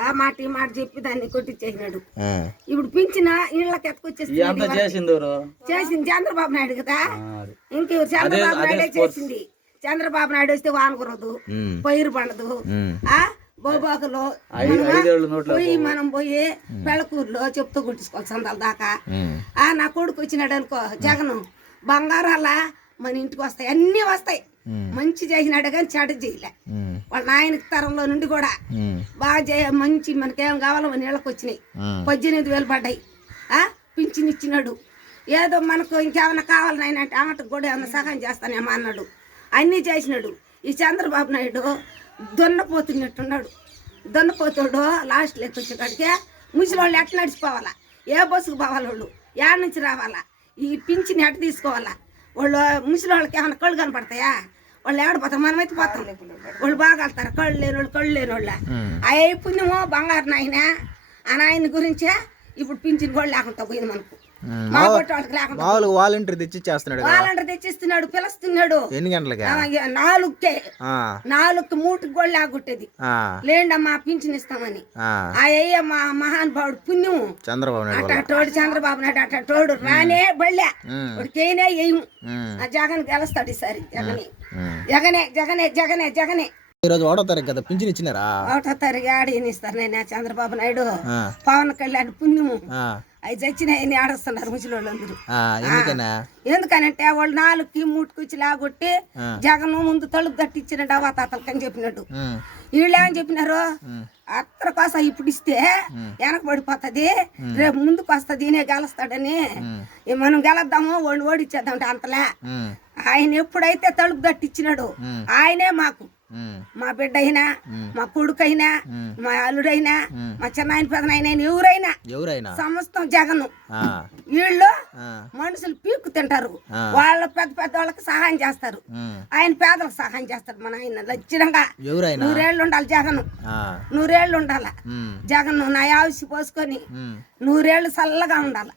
ఆ మాట ఈ మాట చెప్పి దాన్ని కొట్టించేసినాడు ఆ. ఇప్పుడు పింఛన ఇళ్ళకి ఈ ఎత్తుకొచ్చేసి అంతా చేసింది చంద్రబాబు నాయుడు కదా. ఇంకెవరు చంద్రబాబు నాయుడే చేసింది చంద్రబాబు నాయుడు వస్తే వాన కురదు ఉమ్. పైరు పండదు. ఆ బోబాకులో ఐదు ఐదేళ్ళు నోట్లో పోయి మనం పోయి పెళ్ళకూరులో చెప్తూ కుట్టించుకోవాలి సందాల దాకా. ఆ నా కొడుకు వచ్చినాడు అనుకో జగను బంగారాల మన ఇంటికి వస్తాయి అన్నీ వస్తాయి. మంచి చేసినాడు కానీ చెడు చేయలే. వాళ్ళ నాయనకి తరంలో నుండి కూడా. బాగా చేయ మంచి మనకేం కావాలో మన ఇళ్ళకి వచ్చినాయి. పద్దెనిమిది వేలు పడ్డాయి. పింఛన్ ఇచ్చినాడు. ఏదో మనకు ఇంకేమైనా కావాలి నాయన అంటే ఆమెకు కూడా ఏమైనా సహాయం చేస్తానేమో అన్నాడు. అన్నీ చేసినాడు. ఈ చంద్రబాబు నాయుడు దున్నపోతున్నట్టున్నాడు. దున్నపోతాడు లాస్ట్ లెక్క వచ్చేకాడికే ముసలి వాళ్ళు ఎట్లా నడిచిపోవాలా? ఏ బస్సుకు పోవాలి వాళ్ళు? ఏడ నుంచి రావాలా? ఈ పింఛన్ ఎట్ట తీసుకోవాలా? వాళ్ళు ముసలి వాళ్ళకి ఏమైనా కళ్ళు కనపడతాయా? వాళ్ళు ఎవడ పోతాం మనమైతే పోతాం. వాళ్ళు బాగా వెళ్తారు కళ్ళు లేని వాళ్ళు కళ్ళు లేని వాళ్ళ. అయ్యి పుణ్యమో బంగారు నాయన ఆ నాయన గురించే ఇప్పుడు పింఛన్ కూడా లేకుండా పోయింది మనకు. ఉమ్. మా కొట్టు వాళ్ళకి లేకుండా. మామూలుగా వాలంటీర్ తెచ్చి చేస్తున్నాడు వాళ్ళంటే తెచ్చిస్తున్నాడు పిలుస్తున్నాడు. ఎన్ని గంటలకా? నాలుగుకే. నాలుగు మూటికి కూడా ఆ. లేండమ్మా పింఛన్ ఇస్తామని. ఆ. అయ్య మా మహానుభావుడు పుణ్యం చంద్రబాబు నాయుడు చంద్రబాబు నాయుడు అట్ట తోడు రానే బళ్ళే. వేయము ఉమ్. ఆ జగన్ గెలుస్తాడు ఈసారి జగనే. జగనే జగనే జగనే జగనే. ఈరోజు ఒకటో తారీఖు కదా పింఛన్ ఇచ్చినారా ఒకటో తారీఖు ఆడినిస్తారు నేను చంద్రబాబు నాయుడు. పవన్ కళ్యాణ్ పుణ్యము. అవి చచ్చినాయని ఆడస్తున్నారు ముసలి అందరూ ఆ. ఎందుకనా ఎందుకనంటే వాళ్ళు నాలుగుకి మూటుకొచ్చి లాగొట్టి. జగన్ ముందు తలుపు తట్టించిన డవా తాతలకి అని చెప్పినాడు ఉమ్. వీళ్ళు ఏమని చెప్పినారు అత్తర కోసం ఇప్పుడు ఇస్తే వెనక పడిపోతుంది రేపు ముందుకు వస్తుంది ఈయనే గెలుస్తాడని మనం గెలద్దాము వాళ్ళు ఓడిచ్చేద్దాం అంతలే. ఆయన ఎప్పుడైతే తలుపు తట్టించినాడు ఆయనే మాకు. మా బిడ్డ అయినా మా కొడుకైనా మా అల్లుడైనా మా చిన్నాయన పెదనాయన ఎవరైనా ఎవరైనా సమస్తం జగను. వీళ్ళు. మనుషులు పీక్కు తింటారు. వాళ్ళ పెద్ద పెద్ద వాళ్ళకి సహాయం చేస్తారు. ఆయన పేదలకు సహాయం చేస్తారు మన ఆయన ఎవరైనా నూరేళ్ళు ఉండాలి జగన్. నూరేళ్ళు ఉండాల. జగన్ నా ఆవిసి పోసుకొని. నూరేళ్ళు చల్లగా ఉండాలి.